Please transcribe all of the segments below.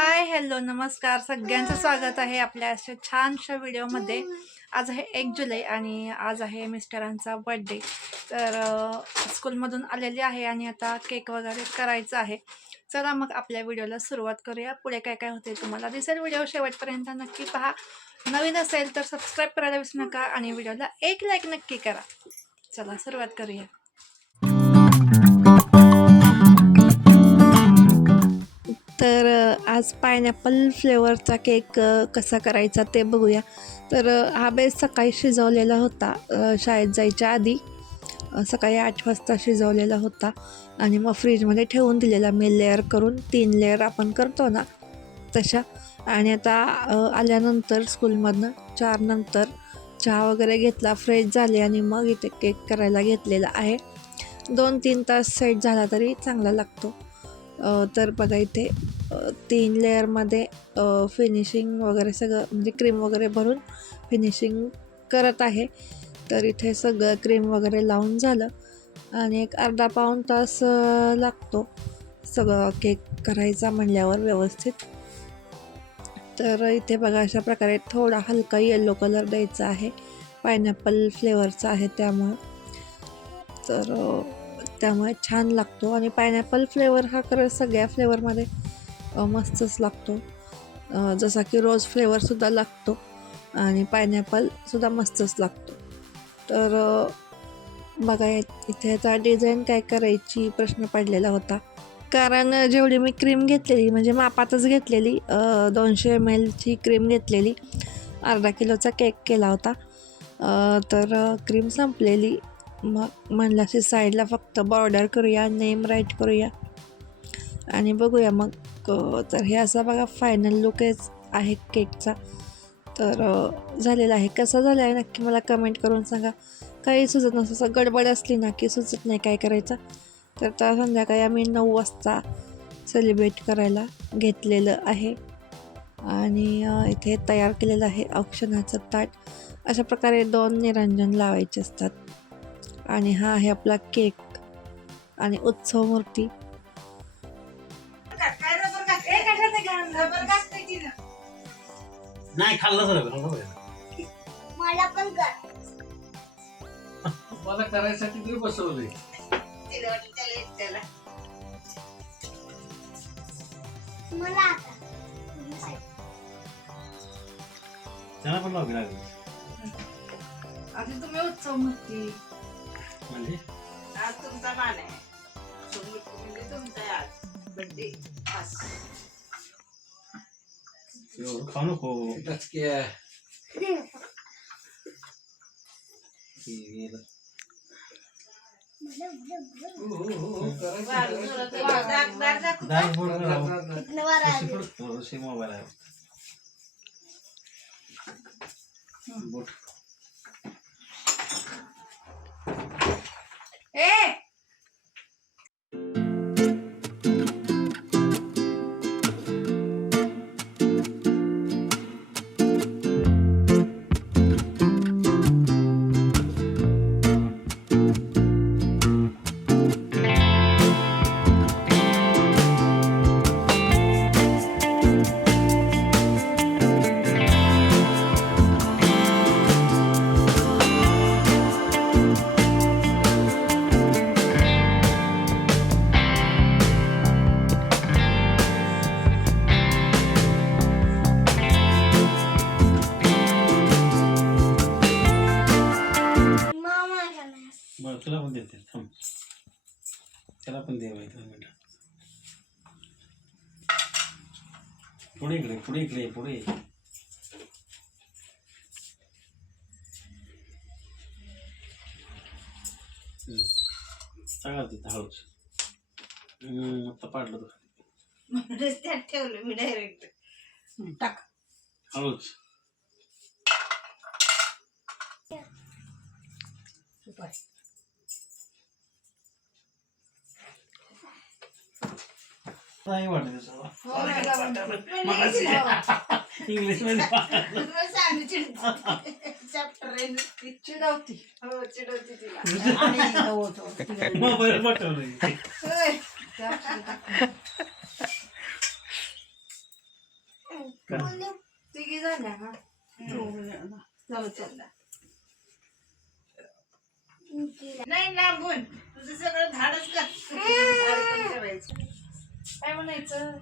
Hi hello नमस्कार. सगळ्यांचं स्वागत आहे आपल्या अशा छानशा व्हिडिओमध्ये. आज आहे एक जुलै आणि आज आहे मिस्टरांचा बर्थडे. तर स्कूलमधून आलेली आहे आणि आता केक वगैरे करायचं आहे. चला मग आपल्या व्हिडिओला सुरुवात करूया. पुढे काय काय होते तुम्हाला दिसेल. व्हिडिओ शेवटपर्यंत नक्की पहा. नवीन असेल तर सबस्क्राईब करायला विसरू नका आणि व्हिडिओला एक लाईक नक्की करा. चला सुरुवात करूया. तर आज पायनॅपल फ्लेवरचा केक कसा करायचा ते बघूया. तर हा बेस सकाळी शिजवलेला होता शाळेत जायच्या आधी. सकाळी आठ वाजता शिजवलेला होता आणि मग फ्रीजमध्ये ठेवून दिलेला. मी लेअर करून तीन लेअर आपण करतो ना तशा. आणि आता आल्यानंतर स्कूलमधनं चार नंतर चहा वगैरे घेतला फ्रेश झाले आणि मग इथे केक करायला घेतलेला आहे. दोन तीन तास सेट झाला तरी चांगला लागतो. तर बघा इथे तीन लेअरमध्ये फिनिशिंग वगैरे सगळं म्हणजे क्रीम वगैरे भरून फिनिशिंग करत आहे. तर इथे सगळं क्रीम वगैरे लावून झालं आणि एक अर्धा पाऊण तास लागतो. सगळं केक करायचा म्हणल्यावर व्यवस्थित. तर इथे बघा अशा प्रकारे थोडा हलका येलो कलर द्यायचा आहे. पायनॅपल फ्लेवरचा आहे त्यामुळे. तर त्यामुळे छान लागतो. आणि पायनॅपल फ्लेवर हा खरं सगळ्या फ्लेवरमध्ये मस्तच लागतो. जसा की रोज फ्लेवरसुद्धा लागतो आणि पायनॅपलसुद्धा मस्तच लागतो. तर बघा इथे आता डिझाईन काय करायची प्रश्न पडलेला होता. कारण जेवढी मी क्रीम घेतलेली म्हणजे मापातच घेतलेली दोनशे एम एलची क्रीम घेतलेली अर्धा किलोचा केक केला होता. तर क्रीम संपलेली. मग म्हणलं अशी साईडला फक्त बॉर्डर करूया नेम राईट करूया. आणि बघूया मग. तर हे असा बघा फायनल लुकच आहे केकचा तर झालेला आहे. कसा झाला आहे नक्की मला कमेंट करून सांगा. काही सुचत नसतं असं गडबड असली ना की सुचत नाही काय करायचं. तर त्या संध्याकाळी आम्ही नऊ वाजता सेलिब्रेट करायला घेतलेलं आहे. आणि इथे तयार केलेलं आहे औक्षणाचं ताट. अशा प्रकारे दोन निरंजन लावायचे असतात. आणि हा आहे आपला केक आणि उत्सव मूर्ती. नाही खाल्लं सर मला पण कर. मला करायसाठी तुम्ही बसवले मला आता. त्याला पण लावली लागली. आधी तुम्ही उत्सव मूर्ती म्हणजे? आज तुमचा मान आहे. तुम्ही- म्हणजे तुमचा आहे आज birthday Yok. Kanık o. Etkiye. TV'de. दाग बोल रहा हूँ कितने बार आया तो उसी मोबाइल है बोट त्याला पण दे बाई दोन मिनिटं. पुढे इकडे पुढे इकडे पुढे. हम्म. सांगा तिथं हळूच. आता पाडलं तू. रस्त्यात ठेवलं मी डायरेक्ट टाक. हळूच. नाही. वाटत त्याचं. हो मॅडम इंग्लिशमध्ये. चिडवती. हो चिडवते तिला. आणि मोबाईल. तिघी झाल्या ना चला चला. नाही लांबून तुझं सगळं धाडच कर झाड पण ठेवायचं. काय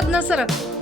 मला नाही देते